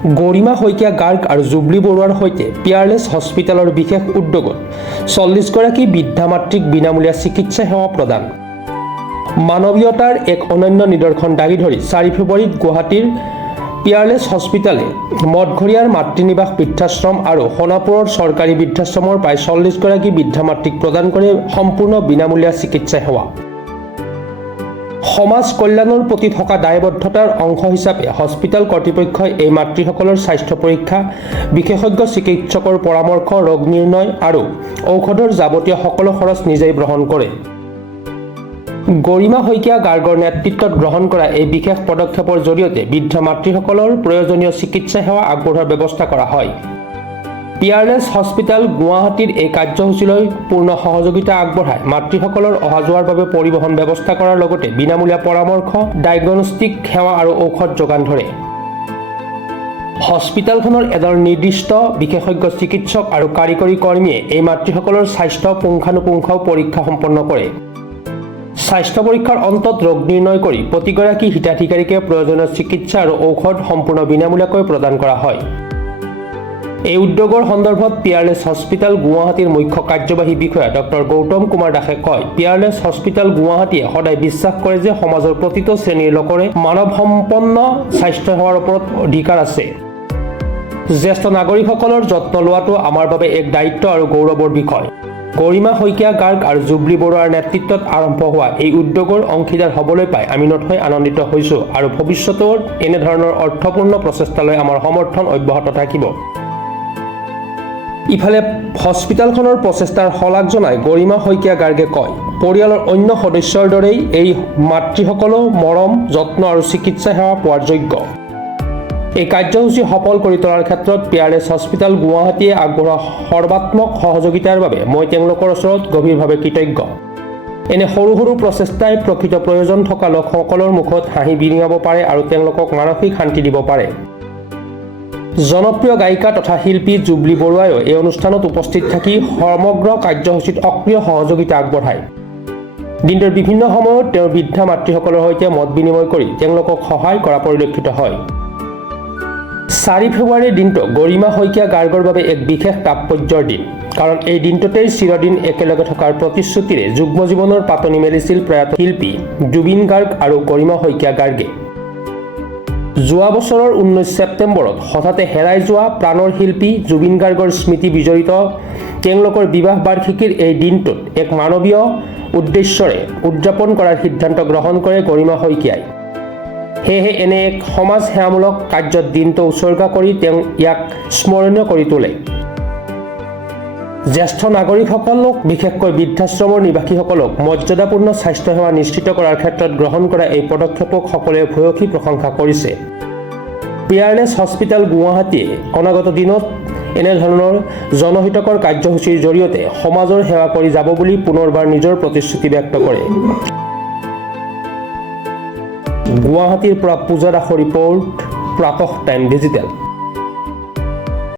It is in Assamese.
গৰিমা শইকীয়া গাৰ্গ আৰু জুবলি বৰুৱাৰ সৈতে পিয়াৰলেছ হস্পিটেলৰ বিশেষ উদ্যোগত 40গৰাকী বৃদ্ধা মাতৃক বিনামূলীয়া চিকিৎসা সেৱা প্ৰদান। মানৱীয়তাৰ এক অনন্য নিদৰ্শন দাঙি ধৰি 4 ফেব্ৰুৱাৰীত গুৱাহাটীৰ পিয়াৰলেছ হস্পিটেলে মঠঘৰীয়াৰ মাতৃনিবাস বৃদ্ধাশ্ৰম আৰু সোণাপুৰৰ চৰকাৰী বৃদ্ধাশ্ৰমৰ প্ৰায় 40গৰাকী বৃদ্ধা মাতৃক প্ৰদান কৰে সম্পূৰ্ণ বিনামূলীয়া চিকিৎসা সেৱা। সমাজ কল্যাণৰ প্ৰতি থকা দায়বদ্ধতাৰ অংশ হিচাপে হস্পিটেল কৰ্তৃপক্ষই এই মাতৃসকলৰ স্বাস্থ্য পৰীক্ষা, বিশেষজ্ঞ চিকিৎসকৰ পৰামৰ্শ, ৰোগ নিৰ্ণয় আৰু ঔষধৰ যাৱতীয় সকলো খৰচ নিজেই বহন কৰে। গৰিমা শইকীয়া গাৰ্গৰ নেতৃত্বত গ্ৰহণ কৰা এই বিশেষ পদক্ষেপৰ জৰিয়তে বৃদ্ধা মাতৃসকলৰ প্ৰয়োজনীয় চিকিৎসা সেৱা আগবঢ়োৱাৰ ব্যৱস্থা কৰা হয়। পিয়াৰলেছ হস্পিটেল গুৱাহাটীৰ এই কাৰ্যসূচীলৈ পূৰ্ণ সহযোগিতা আগবঢ়াই মাতৃসকলৰ অহা যোৱাৰ বাবে পৰিবহণ ব্যৱস্থা কৰাৰ লগতে বিনামূলীয়া পৰামৰ্শ, ডায়েগনষ্টিক সেৱা আৰু ঔষধ যোগান ধৰে। হস্পিটেলখনৰ এজন নিৰ্দিষ্ট বিশেষজ্ঞ চিকিৎসক আৰু কাৰিকৰী কৰ্মীয়ে এই মাতৃসকলৰ স্বাস্থ্য পুংখানুপুংখ পৰীক্ষা সম্পন্ন কৰে। স্বাস্থ্য পৰীক্ষাৰ অন্তত ৰোগ নিৰ্ণয় কৰি প্ৰতিগৰাকী হিতাধিকাৰীকে প্ৰয়োজনীয় চিকিৎসা আৰু ঔষধ সম্পূৰ্ণ বিনামূলীয়াকৈ প্ৰদান কৰা হয়। এই উদ্যোগৰ সন্দৰ্ভত পিয়াৰলেছ হস্পিটেল গুৱাহাটীৰ মুখ্য কাৰ্যবাহী বিষয়া ডক্টৰ গৌতম কুমাৰ দাসে কয়, পিয়াৰলেছ হস্পিটেল গুৱাহাটীয়ে সদায় বিশ্বাস কৰে যে সমাজৰ প্ৰতিটো শ্ৰেণীৰ লোকৰে মানৱসম্পন্ন স্বাস্থ্য সেৱাৰ ওপৰত অধিকাৰ আছে। জ্যেষ্ঠ নাগৰিকসকলৰ যত্ন লোৱাটো আমাৰ বাবে এক দায়িত্ব আৰু গৌৰৱৰ বিষয়। গৰিমা শইকীয়া গাৰ্গ আৰু জুবলি বৰুৱাৰ নেতৃত্বত আৰম্ভ হোৱা এই উদ্যোগৰ অংশীদাৰ হ'বলৈ পাই আমি নথৈ আনন্দিত হৈছোঁ আৰু ভৱিষ্যতৰ এনেধৰণৰ অৰ্থপূৰ্ণ প্ৰচেষ্টালৈ আমাৰ সমৰ্থন অব্যাহত থাকিব। ইফালে হস্পিটেলখনৰ প্ৰচেষ্টাৰ শলাগ জনাই গৰিমা শইকীয়া গাৰ্গে কয়, পৰিয়ালৰ অন্য সদস্যৰ দৰেই এই মাতৃসকলেও মৰম, যত্ন আৰু চিকিৎসা সেৱা পোৱাৰ যোগ্য। এই কাৰ্যসূচী সফল কৰি তোলাৰ ক্ষেত্ৰত পিয়াৰলেছ হস্পিটেল গুৱাহাটীয়ে আগবঢ়োৱা সৰ্বাত্মক সহযোগিতাৰ বাবে মই তেওঁলোকৰ ওচৰত গভীৰভাৱে কৃতজ্ঞ। এনে সৰু সৰু প্ৰচেষ্টাই প্ৰকৃত প্ৰয়োজন থকা লোকসকলৰ মুখত হাঁহি বিৰিঙাব পাৰে আৰু তেওঁলোকক মানসিক শান্তি দিব পাৰে। জনপ্ৰিয় গায়িকা তথা শিল্পী জুবলি বৰুৱাইও এই অনুষ্ঠানত উপস্থিত থাকি সমগ্ৰ কাৰ্যসূচীত সক্ৰিয় সহযোগিতা আগবঢ়ায়। দিনটোৰ বিভিন্ন সময়ত তেওঁ বৃদ্ধা মাতৃসকলৰ সৈতে মত বিনিময় কৰি তেওঁলোকক সহায় কৰা পৰিলক্ষিত হয়। 4 ফেব্ৰুৱাৰীৰ দিনটো গৰিমা শইকীয়া গাৰ্গৰ বাবে এক বিশেষ তাৎপৰ্যৰ দিন, কাৰণ এই দিনটোতেই চিৰদিন একেলগে থকাৰ প্ৰতিশ্ৰুতিৰে যুগ্ম জীৱনৰ পাতনি মেলিছিল প্ৰয়াত শিল্পী জুবিন গাৰ্গ আৰু গৰিমা শইকীয়া গাৰ্গে। যোৱা বছৰৰ 19 ছেপ্টেম্বৰত হঠাতে হেৰাই যোৱা প্ৰাণৰ শিল্পী জুবিন গাৰ্গৰ স্মৃতি বিজড়িত তেওঁলোকৰ বিবাহ বাৰ্ষিকীৰ এই দিনটোত এক মানৱীয় উদ্দেশ্যৰে উদযাপন কৰাৰ সিদ্ধান্ত গ্ৰহণ কৰে গৰিমা শইকীয়াই। সেয়েহে এনে এক সমাজ সেৱামূলক কাৰ্যত দিনটো উৎসৰ্গা কৰি তেওঁ ইয়াক স্মৰণীয় কৰি তোলে। জ্যেষ্ঠ নাগৰিকসকলক, বিশেষকৈ বৃদ্ধাশ্ৰমৰ নিবাসীসকলক মৰ্যাদাপূৰ্ণ স্বাস্থ্য সেৱা নিশ্চিত কৰাৰ ক্ষেত্ৰত গ্ৰহণ কৰা এই পদক্ষেপক সকলোৱে ভূয়সী প্ৰশংসা কৰিছে। পিয়াৰলেছ হস্পিটেল গুৱাহাটীয়ে অনাগত দিনত এনেধৰণৰ জনহিতকৰ কাৰ্যসূচীৰ জৰিয়তে সমাজৰ সেৱা কৰি যাব বুলি পুনৰবাৰ নিজৰ প্ৰতিশ্ৰুতি ব্যক্ত কৰে। গুৱাহাটীৰ পৰা পূজা দাসৰ ৰিপৰ্ট, প্ৰাতঃ টাইম ডিজিটেল।